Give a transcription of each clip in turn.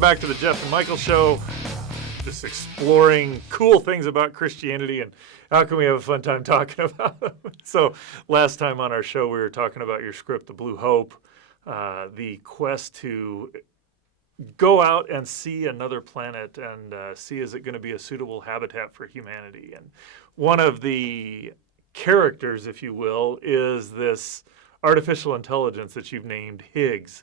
back to the Jeff and Michael Show. Just exploring cool things about Christianity and how can we have a fun time talking about them. So last time on our show, we were talking about your script, The Blue Hope, the quest to go out and see another planet and see is it going to be a suitable habitat for humanity. And one of the characters, if you will, is this artificial intelligence that you've named Higgs,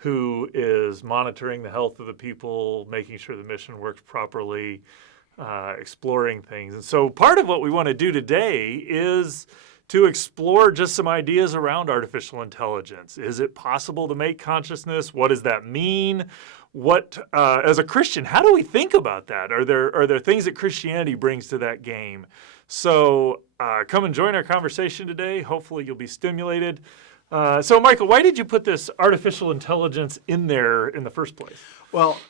who is monitoring the health of the people, making sure the mission works properly, exploring things. And so part of what we want to do today is to explore just some ideas around artificial intelligence. Is it possible to make consciousness? What does that mean? What, as a Christian, how do we think about that? Are there things that Christianity brings to that game? So come and join our conversation today. Hopefully you'll be stimulated. So, Michael, why did you put this artificial intelligence in there in the first place? Well,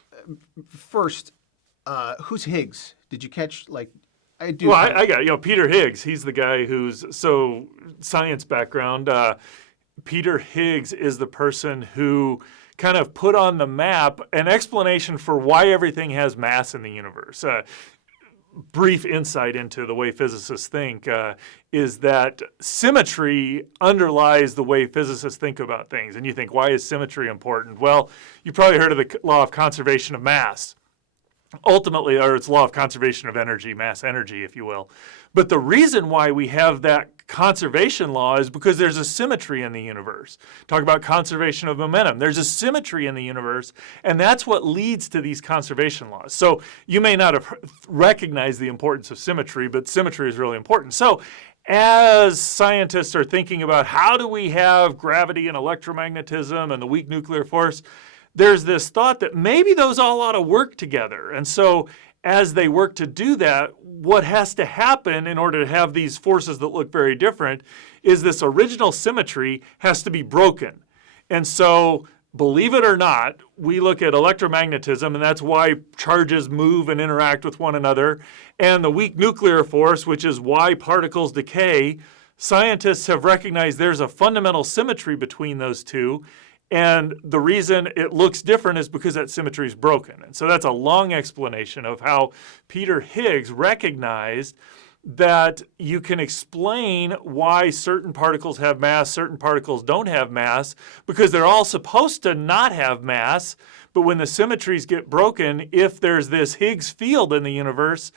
first, who's Higgs? Did you catch, I do. Well, I got, Peter Higgs. He's the guy who's, science background. Peter Higgs is the person who kind of put on the map an explanation for why everything has mass in the universe. Brief insight into the way physicists think is that symmetry underlies the way physicists think about things. And you think, why is symmetry important? Well, you probably heard of the law of conservation of mass. Ultimately, or it's law of conservation of energy, mass energy, if you will. But the reason why we have that conservation law is because there's a symmetry in the universe. Talk about conservation of momentum. There's a symmetry in the universe, and that's what leads to these conservation laws. So you may not have recognized the importance of symmetry, but symmetry is really important. So as scientists are thinking about how do we have gravity and electromagnetism and the weak nuclear force, there's this thought that maybe those all ought to work together. And so as they work to do that, what has to happen in order to have these forces that look very different is this original symmetry has to be broken. And so, believe it or not, we look at electromagnetism, and that's why charges move and interact with one another, and the weak nuclear force, which is why particles decay. Scientists have recognized there's a fundamental symmetry between those two. And the reason it looks different is because that symmetry is broken. And so that's a long explanation of how Peter Higgs recognized that you can explain why certain particles have mass, certain particles don't have mass, because they're all supposed to not have mass. But when the symmetries get broken, if there's this Higgs field in the universe,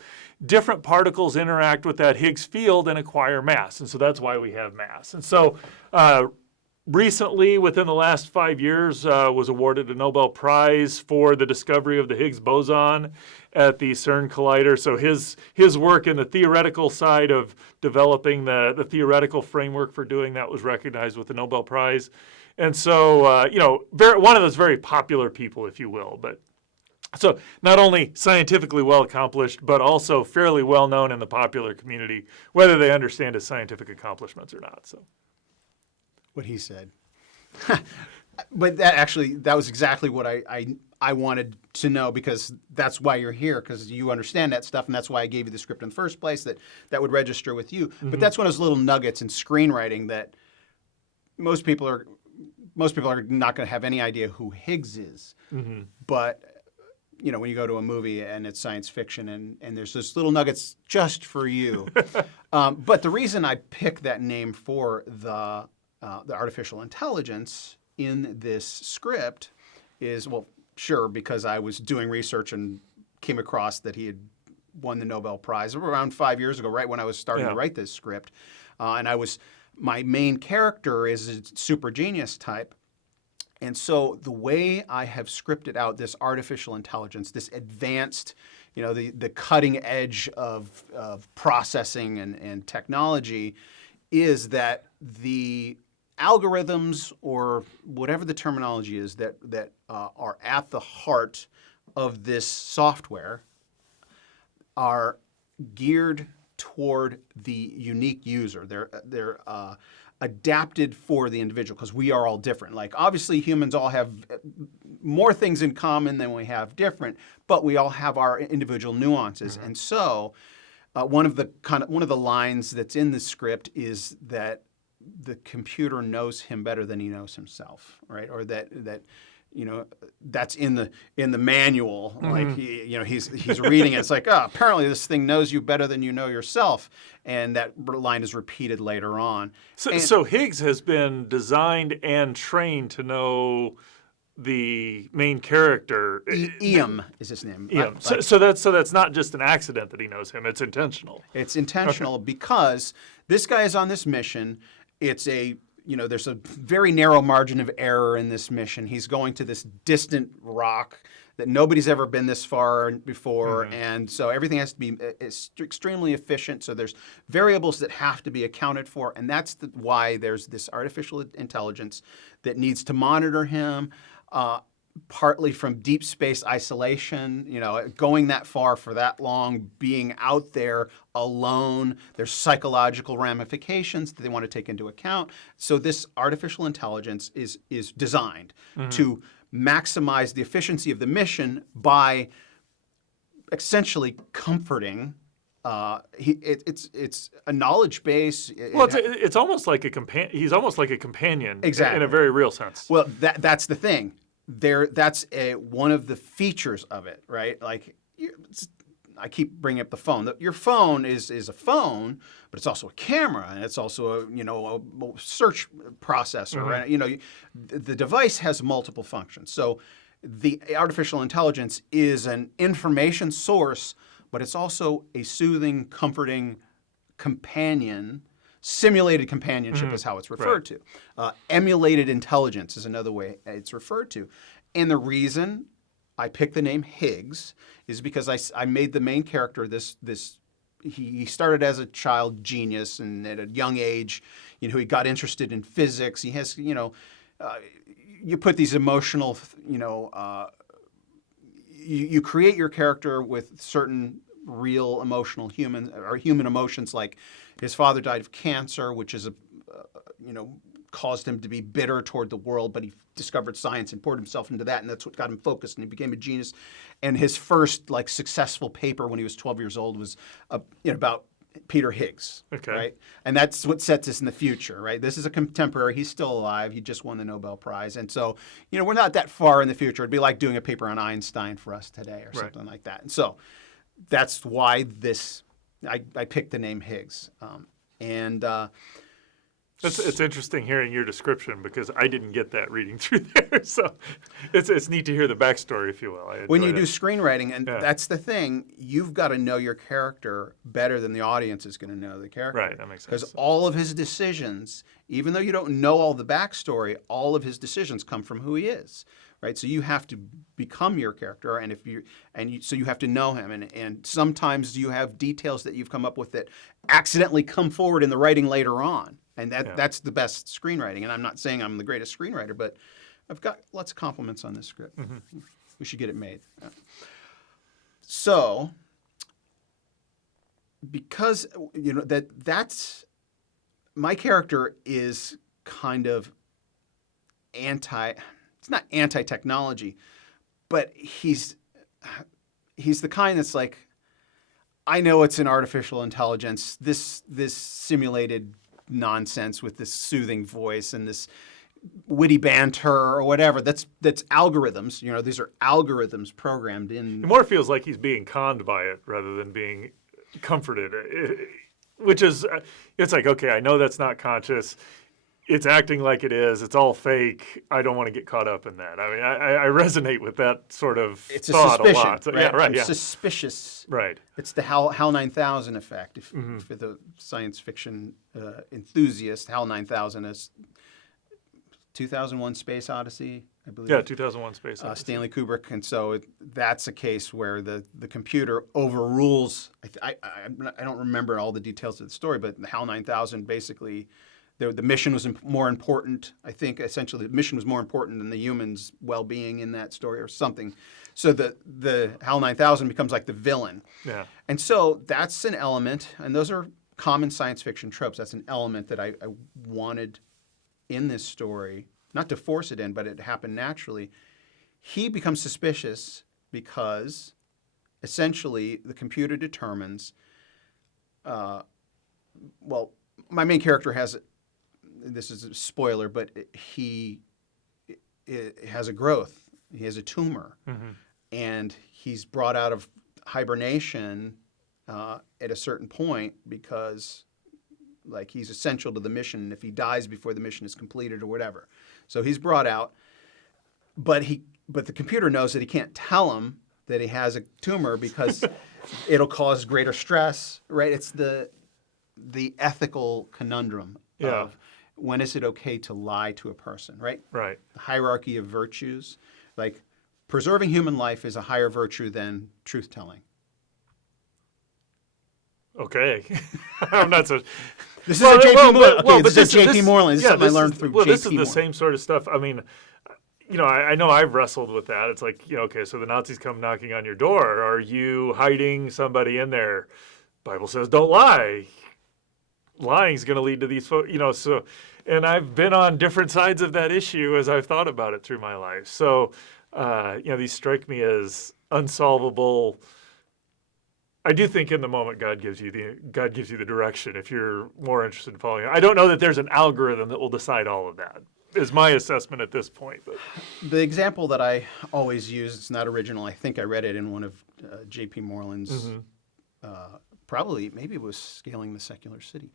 different particles interact with that Higgs field and acquire mass. And so that's why we have mass. And so recently, within the last 5 years, was awarded a Nobel Prize for the discovery of the Higgs boson at the CERN collider. So his work in the theoretical side of developing the theoretical framework for doing that was recognized with the Nobel Prize. And so, one of those very popular people, if you will. But so not only scientifically well accomplished, but also fairly well known in the popular community, whether they understand his scientific accomplishments or not. So. What he said. But that was exactly what I wanted to know, because that's why you're here, because you understand that stuff, and that's why I gave you the script in the first place, that would register with you. Mm-hmm. But that's one of those little nuggets in screenwriting that most people are not going to have any idea who Higgs is. Mm-hmm. But when you go to a movie and it's science fiction and there's those little nuggets just for you. But the reason I picked that name for the artificial intelligence in this script is, well, sure, because I was doing research and came across that he had won the Nobel Prize around 5 years ago, right when I was starting to write this script. And my main character is a super genius type. And so the way I have scripted out this artificial intelligence, this advanced, the cutting edge of processing and technology, is that the algorithms, or whatever the terminology is, that are at the heart of this software are geared toward the unique user. They're adapted for the individual, because we are all different. Like, obviously humans all have more things in common than we have different, but we all have our individual nuances. Mm-hmm. And so one of the lines that's in the script is that the computer knows him better than he knows himself, right? Or that that's in the manual. Like he's reading it. It's like, oh, apparently this thing knows you better than you know yourself, and that line is repeated later on. So Higgs has been designed and trained to know the main character. Iam is his name. Iam. So that's not just an accident that he knows him. It's intentional. It's intentional because this guy is on this mission. It's there's a very narrow margin of error in this mission. He's going to this distant rock that nobody's ever been this far before, and so everything has to be extremely efficient. So there's variables that have to be accounted for, and that's why there's this artificial intelligence that needs to monitor him, partly from deep space isolation, going that far for that long, being out there alone. There's psychological ramifications that they want to take into account. So this artificial intelligence is designed to maximize the efficiency of the mission by essentially comforting. It's a knowledge base. It's almost like a companion. He's almost like a companion, exactly, in a very real sense. Well, that's the thing. That's one of the features of it, right? Like I keep bringing up the phone. Your phone is a phone, but it's also a camera, and it's also a search processor. Right? The device has multiple functions. So the artificial intelligence is an information source, but it's also a soothing, comforting companion. Simulated companionship is how it's referred to. Emulated intelligence is another way it's referred to. And the reason I picked the name Higgs is because I made the main character he started as a child genius, and at a young age, he got interested in physics. He has, you put these emotional, you create your character with certain real emotional human emotions, like his father died of cancer, which is caused him to be bitter toward the world, but he discovered science and poured himself into that, and that's what got him focused, and he became a genius. And his first successful paper when he was 12 years old was about Peter Higgs, right? And that's what sets us in the future, right? This is a contemporary. He's still alive. He just won the Nobel Prize. And so, we're not that far in the future. It'd be like doing a paper on Einstein for us today or something like that. And so that's why I picked the name Higgs. It's interesting hearing your description, because I didn't get that reading through there. So it's neat to hear the backstory, if you will. When you do screenwriting, and that's the thing, you've got to know your character better than the audience is going to know the character. Right, that makes sense. Because all of his decisions, even though you don't know all the backstory, all of his decisions come from who he is. Right, so you have to become your character, so you have to know him, and sometimes you have details that you've come up with that accidentally come forward in the writing later on, and that's the best screenwriting. And I'm not saying I'm the greatest screenwriter, but I've got lots of compliments on this script. We should get it made. So, because that's my character is kind of it's not anti-technology, but he's the kind that's like, I know it's an artificial intelligence, this simulated nonsense with this soothing voice and this witty banter or whatever. That's algorithms. These are algorithms programmed in. It more feels like he's being conned by it rather than being comforted, which is, it's like, okay, I know that's not conscious. It's acting like it is. It's all fake. I don't want to get caught up in that. I mean, I resonate with that sort of thought a lot. So, right? Yeah, right. I'm suspicious. Right. It's the HAL 9000 effect. If for the science fiction enthusiast, HAL 9000 is 2001: Space Odyssey, I believe. Yeah, 2001: Space Odyssey. Stanley Kubrick, and so that's a case where the computer overrules. I don't remember all the details of the story, but the HAL 9000 basically. The mission was more important. I think essentially the mission was more important than the human's well-being in that story or something. So the HAL 9000 becomes like the villain. Yeah. And so that's an element, and those are common science fiction tropes. That's an element that I wanted in this story, not to force it in, but it happened naturally. He becomes suspicious because essentially the computer determines, my main character has, this is a spoiler, but has a growth. He has a tumor, and he's brought out of hibernation at a certain point because, like, he's essential to the mission. And if he dies before the mission is completed or whatever, so he's brought out. But the computer knows that he can't tell him that he has a tumor because it'll cause greater stress, right? It's the ethical conundrum of when is it okay to lie to a person, right? Right. The hierarchy of virtues, like preserving human life is a higher virtue than truth-telling. Okay. I'm not so... This is a J.P. Moreland. Okay, this is J.P. this- Moreland. This is yeah, something I this learned is- through Well, J.P. this is the Moreland. same sort of stuff. I mean, I know I've wrestled with that. It's like, okay, so the Nazis come knocking on your door. Are you hiding somebody in there? Bible says don't lie. Lying is going to lead to these folks, so, and I've been on different sides of that issue as I've thought about it through my life. So, these strike me as unsolvable. I do think in the moment God gives you the direction if you're more interested in following it. I don't know that there's an algorithm that will decide all of that, is my assessment at this point. But The example that I always use, it's not original. I think I read it in one of J.P. Moreland's, maybe it was Scaling the Secular City.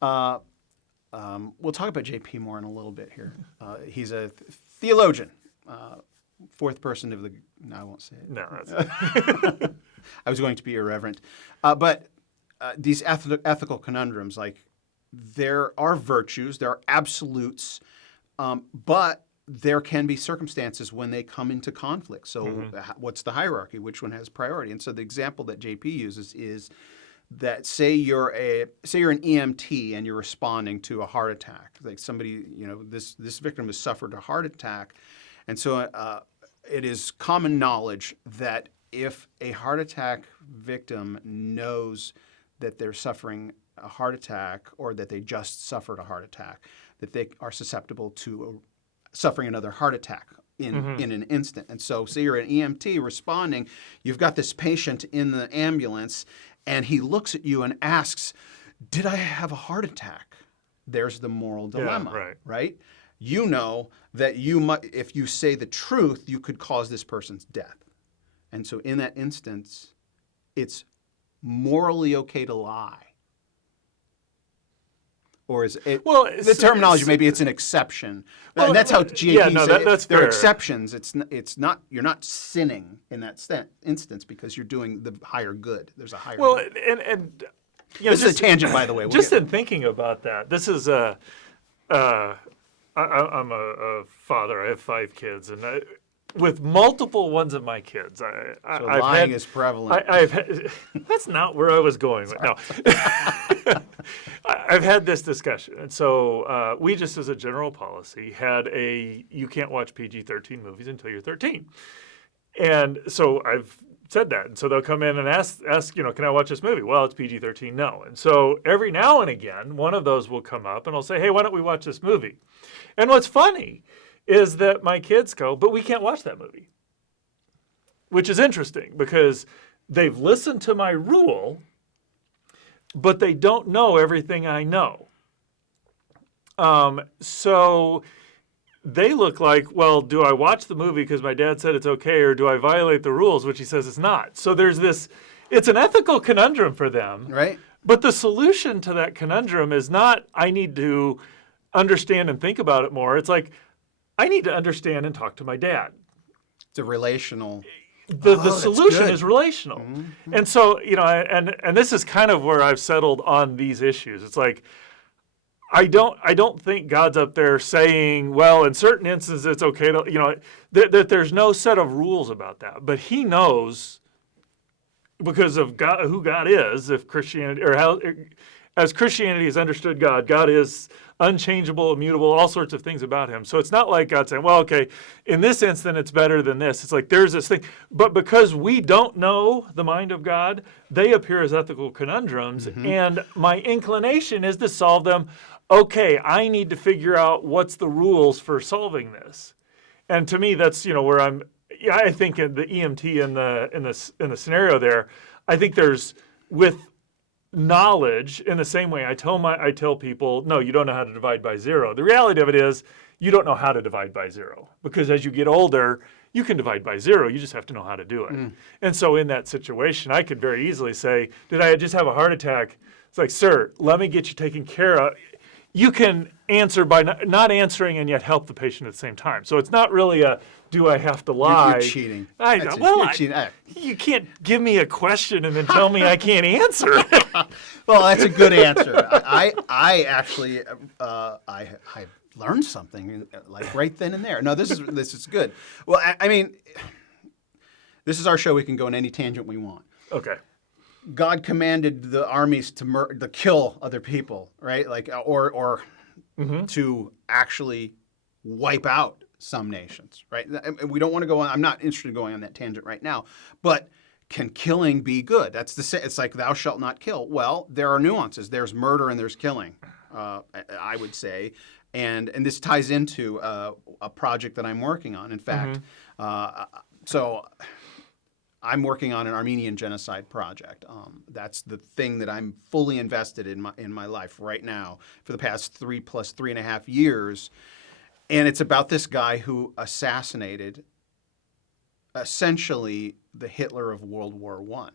We'll talk about J.P. Moore in a little bit here. He's a theologian, fourth person of the... No, I won't say it. no, that's I was going to be irreverent. But these ethical conundrums, like there are virtues, there are absolutes, but there can be circumstances when they come into conflict. So what's the hierarchy? Which one has priority? And so the example that JP uses is that say you're an EMT and you're responding to a heart attack. Like somebody, this victim has suffered a heart attack. And so it is common knowledge that if a heart attack victim knows that they're suffering a heart attack or that they just suffered a heart attack, that they are susceptible to suffering another heart attack in an instant. And so say you're an EMT responding, you've got this patient in the ambulance, and he looks at you and asks, did I have a heart attack? There's the moral dilemma, right? You know that if you say the truth, you could cause this person's death. And so in that instance, it's morally okay to lie. Or is it? Well, the terminology, maybe it's an exception. Well, and that's how GAP said it. That's There fair. are exceptions. It's not. You're not sinning in that instance because you're doing the higher good. There's a higher good. and this is a tangent, by the way. In thinking about that, this is I'm a father. I have 5 kids, and with multiple ones of my kids, lying is prevalent. That's not where I was going. No, I've had this discussion, and so we just, as a general policy, had you can't watch PG-13 movies until you're 13, and so I've said that, and so they'll come in and ask, can I watch this movie? Well, it's PG-13, no, and so every now and again, one of those will come up, and I'll say, hey, why don't we watch this movie? And what's funny is that my kids go, but we can't watch that movie, which is interesting because they've listened to my rule, but they don't know everything I know. So they look like, well, do I watch the movie because my dad said it's okay, or do I violate the rules, which he says it's not? So there's it's an ethical conundrum for them. Right. But the solution to that conundrum is not, I need to understand and think about it more. It's like, I need to understand and talk to my dad. It's a relational. The solution is relational. Mm-hmm. And so, and this is kind of where I've settled on these issues. It's like, I don't think God's up there saying, well, in certain instances it's okay to, that there's no set of rules about that. But he knows, because of God, who God is, if Christianity, or how, as Christianity has understood God, God is unchangeable, immutable, all sorts of things about him. So it's not like God saying, well, okay, in this instant it's better than this. It's like there's this thing. But because we don't know the mind of God, they appear as ethical conundrums. And my inclination is to solve them. Okay, I need to figure out what's the rules for solving this. And to me, that's, where I think in the EMT in the scenario there, I think there's, with knowledge, in the same way I tell people, no, you don't know how to divide by 0. The reality of it is, you don't know how to divide by 0, because as you get older, you can divide by 0. You just have to know how to do it. And so in that situation, I could very easily say, did I just have a heart attack? It's like, sir, let me get you taken care of. You can answer by not answering and yet help the patient at the same time. So it's not really a, do I have to lie? You're cheating. You're cheating. You can't give me a question and then tell me I can't answer. Well, that's a good answer. I actually I learned something like right then and there. No, this is good. Well, I mean, this is our show. We can go in any tangent we want. Okay. God commanded the armies to kill other people, right? Like, or to actually wipe out some nations, right? And we don't want to go on. I'm not interested in going on that tangent right now. But can killing be good? It's like thou shalt not kill. Well, there are nuances. There's murder and there's killing. I would say, and this ties into a project that I'm working on. In fact, so I'm working on an Armenian Genocide project. That's the thing that I'm fully invested in my life right now for the past 3.5 years. And it's about this guy who assassinated essentially the Hitler of World War I.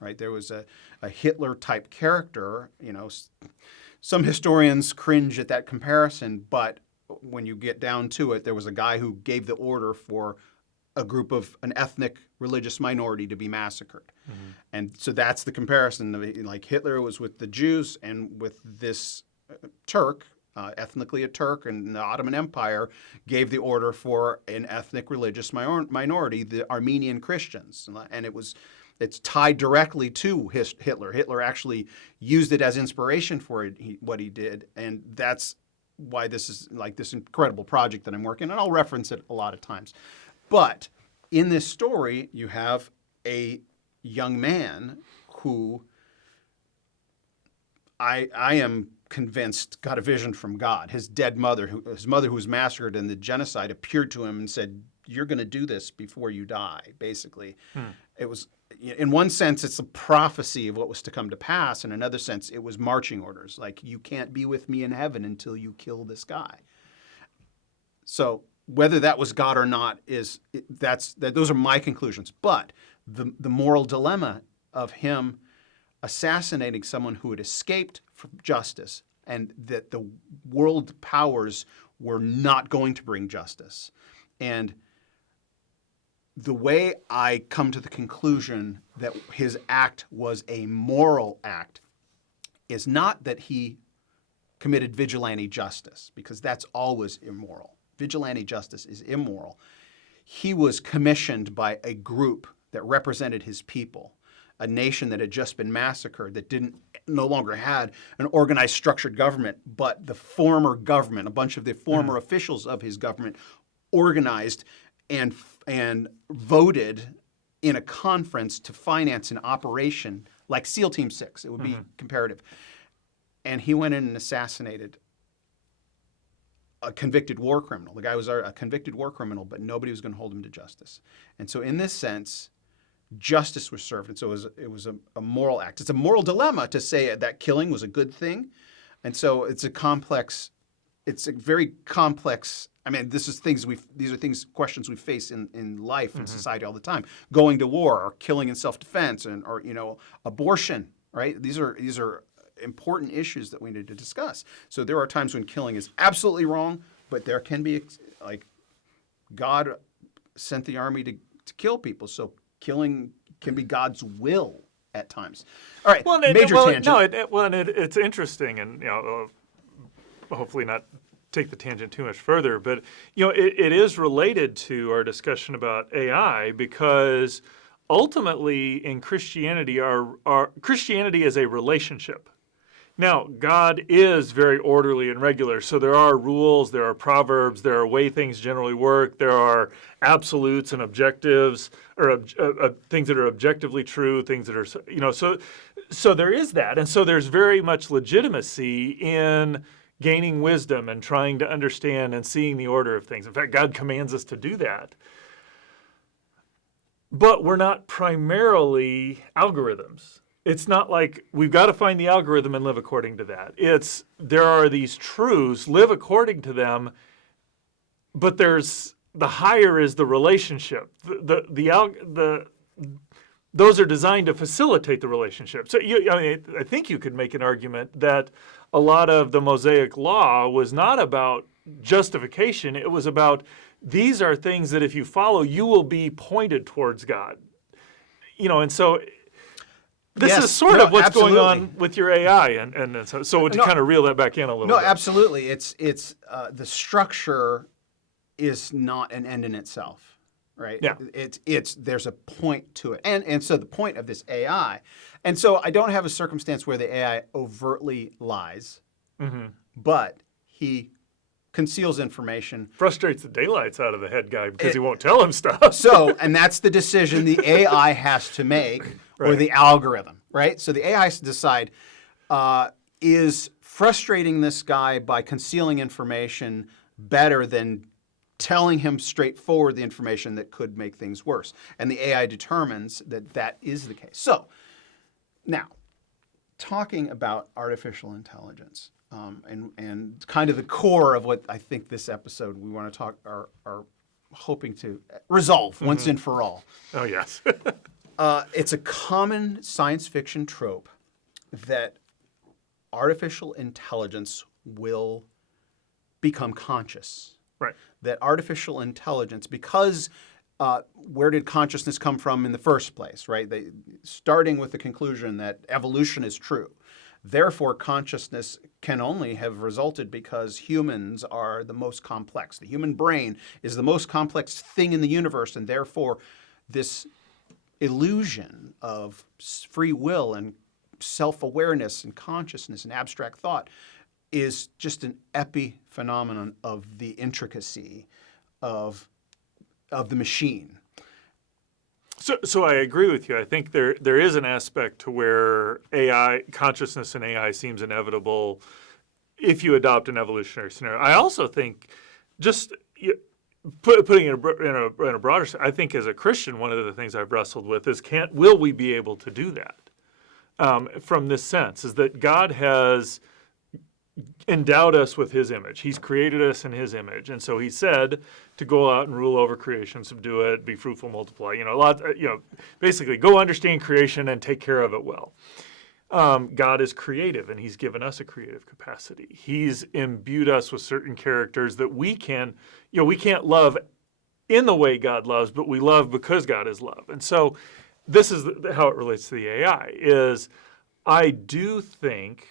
Right? There was a Hitler-type character. You know, some historians cringe at that comparison, but when you get down to it, there was a guy who gave the order for an ethnic religious minority to be massacred. And so that's the comparison. Like Hitler was with the Jews, and with this Turk, ethnically a Turk, and the Ottoman Empire gave the order for an ethnic religious minority, the Armenian Christians. And it's tied directly to Hitler. Hitler actually used it as inspiration for what he did, and that's why this is like this incredible project that I'm working on. And I'll reference it a lot of times. But in this story, you have a young man who I am convinced got a vision from God. His mother who was massacred in the genocide, appeared to him and said, "You're going to do this before you die." Basically, it was, in one sense, it's a prophecy of what was to come to pass. In another sense, it was marching orders, like, you can't be with me in heaven until you kill this guy. So whether that was God or not those are my conclusions. But the moral dilemma of him assassinating someone who had escaped from justice, and that the world powers were not going to bring justice. And the way I come to the conclusion that his act was a moral act is not that he committed vigilante justice, because that's always immoral. Vigilante justice is immoral. He was commissioned by a group that represented his people, a nation that had just been massacred, that no longer had an organized, structured government, but the former government, a bunch of the former officials of his government, organized and voted in a conference to finance an operation like SEAL Team 6. It would be comparative. And he went in and assassinated a convicted war criminal. The guy was a convicted war criminal, but nobody was going to hold him to justice. And so in this sense, justice was served. And so it was a moral act. It's a moral dilemma to say that killing was a good thing. And so it's a very complex. I mean, these are questions we face in life and society all the time. Going to war, or killing in self-defense, or abortion, right? These are important issues that we need to discuss. So there are times when killing is absolutely wrong, but there can be, like, God sent the army to kill people, so killing can be God's will at times. All right, major tangent. No, it's interesting, and hopefully not take the tangent too much further, but it is related to our discussion about AI, because ultimately in Christianity, our Christianity is a relationship. Now, God is very orderly and regular, so there are rules, there are proverbs, there are way things generally work, there are absolutes and objectives, or things that are objectively true, things that are, so there is that. And so there's very much legitimacy in gaining wisdom and trying to understand and seeing the order of things. In fact, God commands us to do that. But we're not primarily algorithms. It's not like we've got to find the algorithm and live according to that. There are these truths, live according to them, but the higher is the relationship. Those are designed to facilitate the relationship. So I think you could make an argument that a lot of the Mosaic law was not about justification. It was about these are things that if you follow, you will be pointed towards God. And so this is sort of what's absolutely going on with your AI, and so to kind of reel that back in a little bit. No, absolutely. It's the structure is not an end in itself, right? Yeah. There's a point to it, and so the point of this AI, and so I don't have a circumstance where the AI overtly lies, but he conceals information. Frustrates the daylights out of the head guy because he won't tell him stuff. So, and that's the decision the AI has to make, or the algorithm, right? So the AI has to decide, is frustrating this guy by concealing information better than telling him straightforward the information that could make things worse? And the AI determines that that is the case. So, now, talking about artificial intelligence, and kind of the core of what I think this episode we want to talk are hoping to resolve once and for all. Oh, yes. It's a common science fiction trope that artificial intelligence will become conscious. Right. That artificial intelligence, because where did consciousness come from in the first place, right? Starting with the conclusion that evolution is true. Therefore, consciousness can only have resulted because humans are the most complex. The human brain is the most complex thing in the universe, and therefore this illusion of free will and self-awareness and consciousness and abstract thought is just an epiphenomenon of the intricacy of the machine. So I agree with you. I think there is an aspect to where AI, consciousness in AI seems inevitable if you adopt an evolutionary scenario. I also think just putting it in a broader sense, I think as a Christian, one of the things I've wrestled with is will we be able to do that? From this sense, is that God has endowed us with his image. He's created us in his image. And so he said to go out and rule over creation, subdue it, be fruitful, multiply, basically go understand creation and take care of it well. God is creative, and he's given us a creative capacity. He's imbued us with certain characters that we can't love in the way God loves, but we love because God is love. And so this is how it relates to the AI, is I do think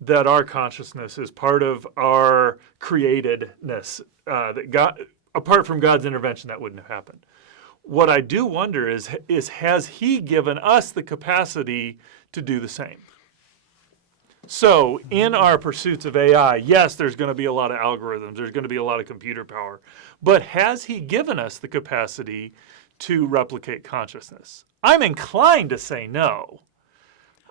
that our consciousness is part of our createdness, that God, apart from God's intervention, that wouldn't have happened. What I do wonder is has he given us the capacity to do the same? So in our pursuits of AI, yes, there's going to be a lot of algorithms, there's going to be a lot of computer power, but has he given us the capacity to replicate consciousness? I'm inclined to say no.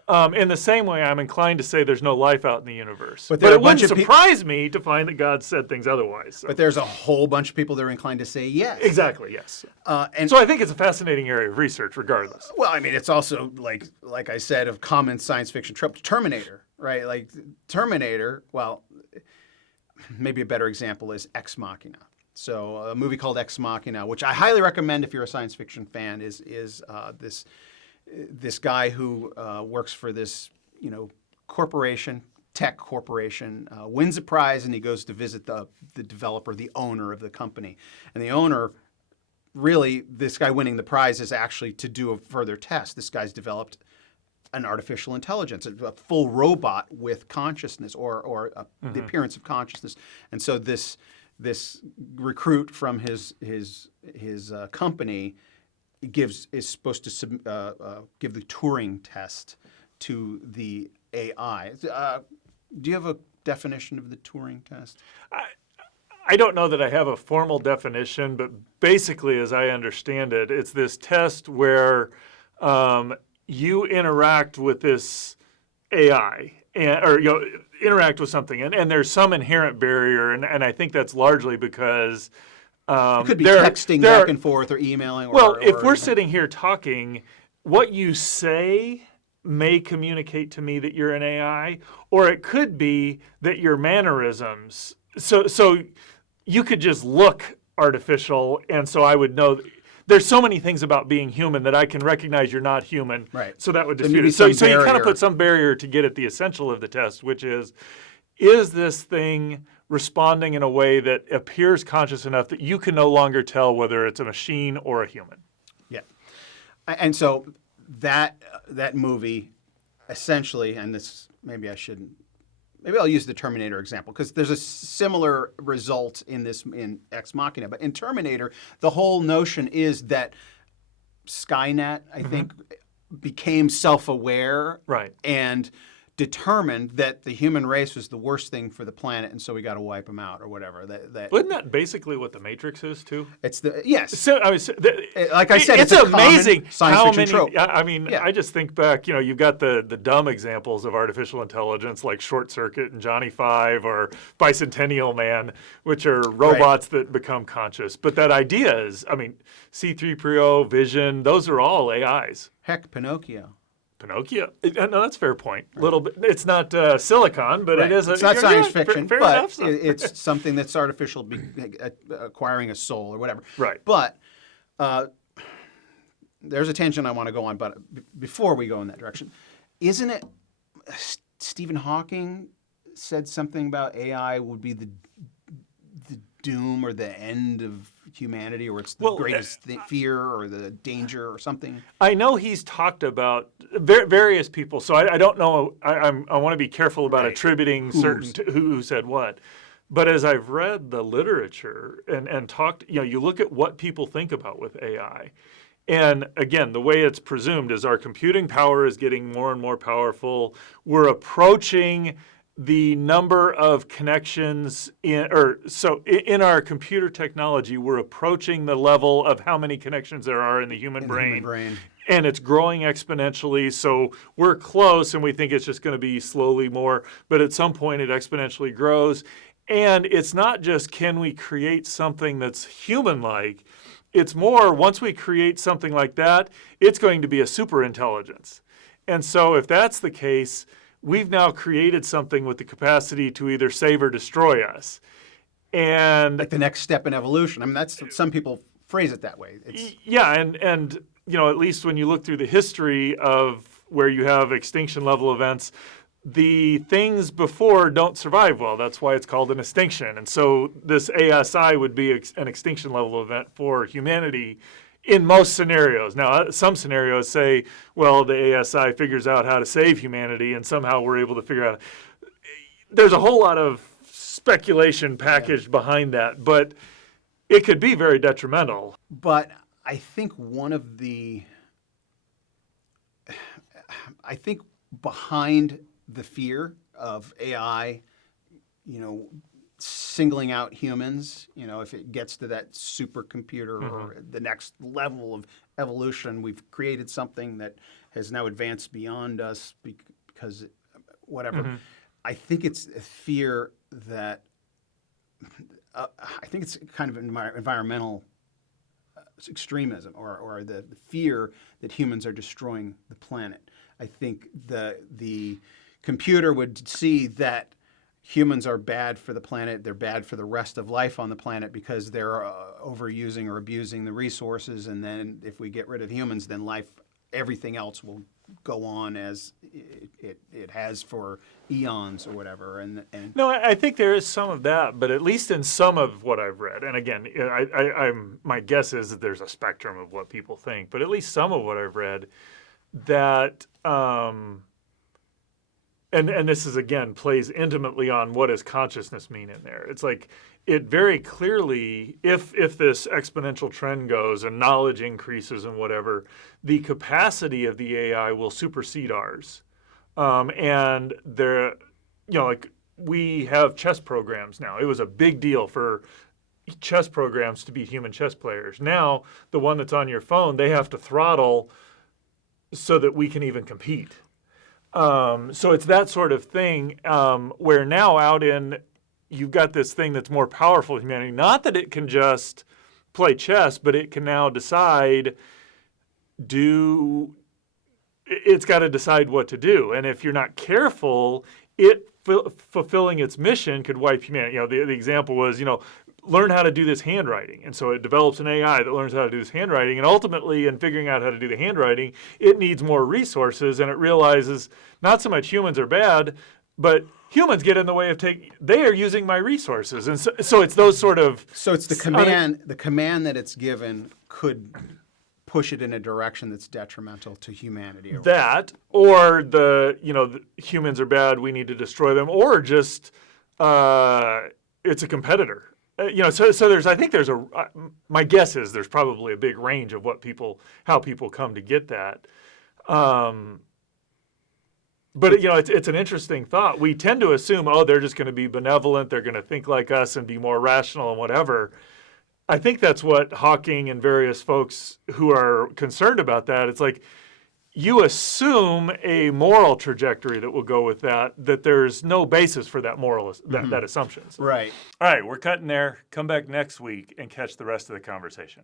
In the same way, I'm inclined to say there's no life out in the universe. But it wouldn't surprise me to find that God said things otherwise. So. But there's a whole bunch of people that are inclined to say yes. Exactly, yes. And so I think it's a fascinating area of research regardless. Well, I mean, it's also, like I said, of common science fiction trope. Terminator, right? Like Terminator, well, maybe a better example is Ex Machina. So a movie called Ex Machina, which I highly recommend if you're a science fiction fan, is this guy who works for this, corporation, tech corporation, wins a prize, and he goes to visit the developer, the owner of the company. And the owner, really, this guy winning the prize is actually to do a further test. This guy's developed an artificial intelligence, a full robot with consciousness or the appearance of consciousness. And so this recruit from his company is supposed to give the Turing test to the AI. Do you have a definition of the Turing test? I don't know that I have a formal definition, but basically, as I understand it, it's this test where you interact with this AI or interact with something, and there's some inherent barrier, and I think that's largely because it could be texting back and forth or emailing. If we're sitting here talking, what you say may communicate to me that you're an AI, or it could be that your mannerisms. So you could just look artificial, and so I would know. There's so many things about being human that I can recognize you're not human. Right. So that would There dispute may it. be So some you kind barrier. of put some barrier to get at the essential of the test, which is this thing responding in a way that appears conscious enough that you can no longer tell whether it's a machine or a human? Yeah. And so that movie essentially, and this maybe I'll use the Terminator example because there's a similar result in Ex Machina. But in Terminator, the whole notion is that Skynet, I think, became self-aware Right. and determined that the human race was the worst thing for the planet, and so we got to wipe them out or whatever. Isn't that basically what the Matrix is too? It's yes. So, Like I said, it's a common amazing science how fiction many. trope. I mean, Yeah. I just think back. You've got the dumb examples of artificial intelligence like Short Circuit and Johnny Five or Bicentennial Man, which are robots that become conscious. But that idea is, C-3PO, Vision, those are all AIs. Heck, Pinocchio. Pinocchio. No, that's a fair point. A little bit. It's not silicon, but Right. it is. It's not science fair fiction, enough, but so. it's something that's artificial, acquiring a soul or whatever. Right. But there's a tangent I want to go on, but before we go in that direction, isn't it Stephen Hawking said something about AI would be the doom or the end of humanity, or it's the greatest fear or the danger or something? I know he's talked about various people, so I don't know. I want to be careful about attributing who said what. But as I've read the literature and talked, you look at what people think about with AI. And again, the way it's presumed is our computing power is getting more and more powerful. We're approaching the number of connections in our computer technology, we're approaching the level of how many connections there are in the human brain. And it's growing exponentially. So we're close, and we think it's just going to be slowly more. But at some point, it exponentially grows. And it's not just can we create something that's human-like. It's more, once we create something like that, it's going to be a super intelligence. And so if that's the case, we've now created something with the capacity to either save or destroy us. And like the next step in evolution. I mean, that's some people phrase it that way. And at least when you look through the history of where you have extinction level events, the things before don't survive well. That's why it's called an extinction. And so this ASI would be an extinction level event for humanity in most scenarios. Now, some scenarios say, well, the ASI figures out how to save humanity, and somehow we're able to figure out. There's a whole lot of speculation packaged behind that, but it could be very detrimental. But I think behind the fear of AI, singling out humans, if it gets to that supercomputer or the next level of evolution, we've created something that has now advanced beyond us because whatever. I think it's a fear that I think it's kind of environmental extremism or the fear that humans are destroying the planet. I think the computer would see that humans are bad for the planet, they're bad for the rest of life on the planet because they're overusing or abusing the resources, and then if we get rid of humans, then everything else will go on as it has for eons or whatever. And no, I think there is some of that, but at least in some of what I've read, and again, my guess is that there's a spectrum of what people think, but at least some of what I've read that, and this is again plays intimately on what does consciousness mean in there. It's like it very clearly, if this exponential trend goes and knowledge increases and whatever, the capacity of the AI will supersede ours. And there, we have chess programs now. It was a big deal for chess programs to beat human chess players. Now, the one that's on your phone, they have to throttle so that we can even compete. So it's that sort of thing where now you've got this thing that's more powerful than humanity. Not that it can just play chess, but it can now decide, it's got to decide what to do. And if you're not careful, it fulfilling its mission could wipe humanity. The example was, learn how to do this handwriting. And so it develops an AI that learns how to do this handwriting. And ultimately, in figuring out how to do the handwriting, it needs more resources. And it realizes not so much humans are bad, but humans get in the way of they are using my resources. And so it's those sort of... So it's the command that it's given could push it in a direction that's detrimental to humanity. Or the humans are bad, we need to destroy them, or just it's a competitor. My guess is there's probably a big range of how people come to get that. But it's an interesting thought. We tend to assume, they're just going to be benevolent, they're going to think like us and be more rational and whatever. I think that's what Hawking and various folks who are concerned about that, it's like you assume a moral trajectory that will go with that there's no basis for that that assumption. Right. All right, we're cutting there. Come back next week and catch the rest of the conversation.